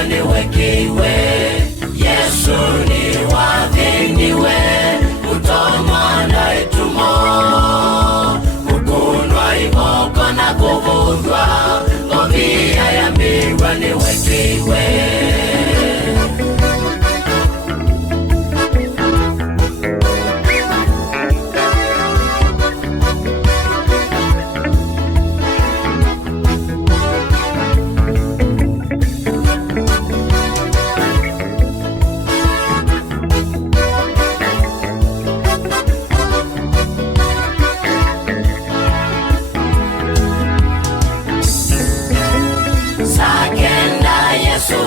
miwa niwekiwe. Yesu ni wathiniwe, utomwa na itumo, kukunwa iboko na kuvundwa, ngomia ya miwa niwekiwe.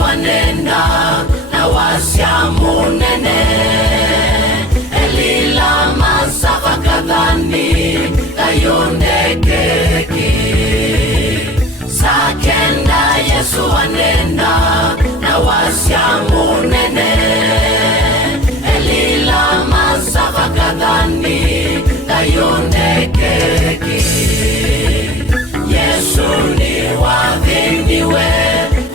Wanenda na wasya munene, elila masafa kadhani kayonde keki. Sakenda Yesu wanenda na wasya munene, elila masafa kadhani kayonde keki. Yesu ni wathiniwe,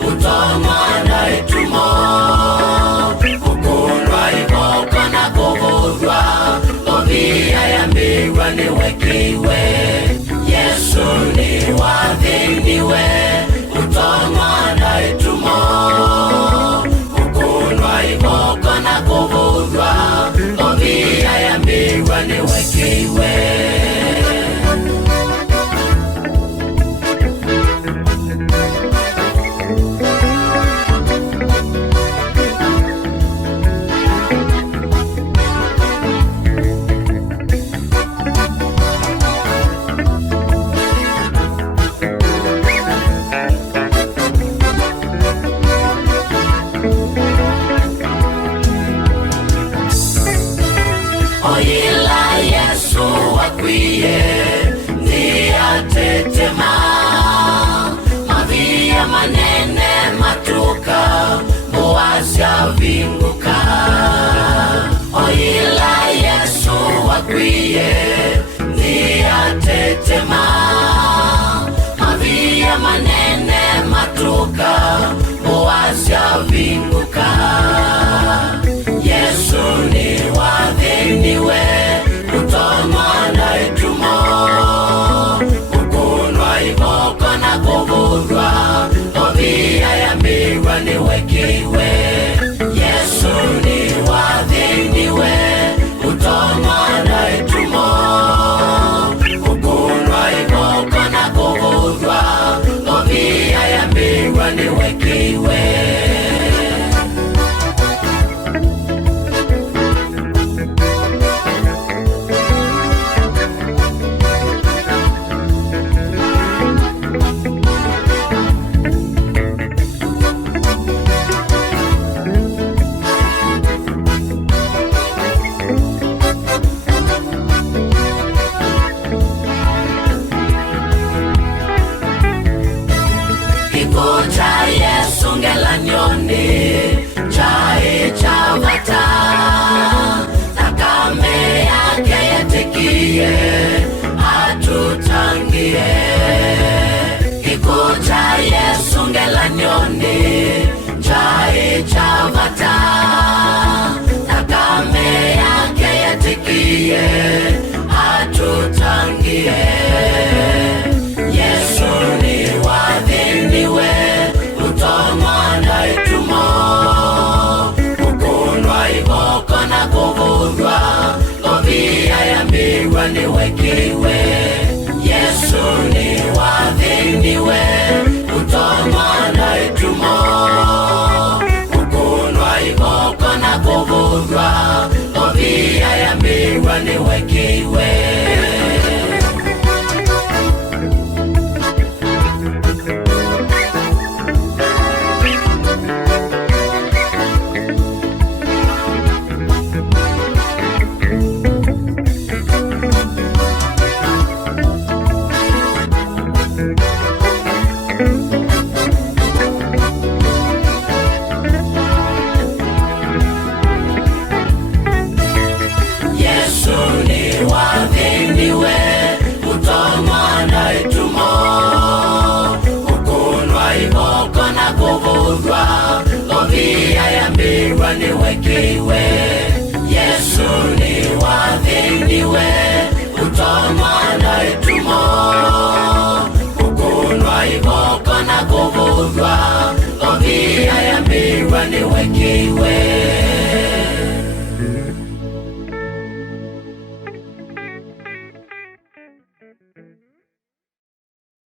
utomwa na itumo, kukunwa iboko na kuvundwa, ngomia ya miwa niwekiwe. Yesu ni wathiniwe, utomwa na itumo, kukunwa iboko na kuvundwa, ngomia ya miwa niwekiwe. Oila Yesu wakwiye, ndia tetema, mavia manene matuka, muasya vinguka. Oila Yesu wakwiye, ndia tetema, mavia manene matuka, muasya vinguka. Yesu ni wathiniwe, utomwa na itumo, kukunwa iboko na kuvundwa, ngomia ya miwa niwekiwe. Yesu ni wathiniwe, utomwa na itumo, kukunwa iboko na kuvundwa, ngomia ya miwa niwekiwe. Kikuta Yesu ngelanyoni, chai chavata, takame yake yetikie, atutangie. Kikuta Yesu ngelanyoni, chai chavata, takame yake yetikie, atutangie. Yesu ni wathiniwe, utomwa na itumo, kukunwa iboko na kuvundwa, ngomia ya miwa niwekiwe. Yesu ni wathiniwe, utomwa na itumo, kukunwa iboko na kuvundwa, ngomia ya miwa niwekiwe. Yesu ni wathiniwe, mirwa niwekiwe. Yesu ni wathiniwe, utonwa na itumo, kukunwa iboko na kuvundwa, ngobia ya mirwa niwekiwe.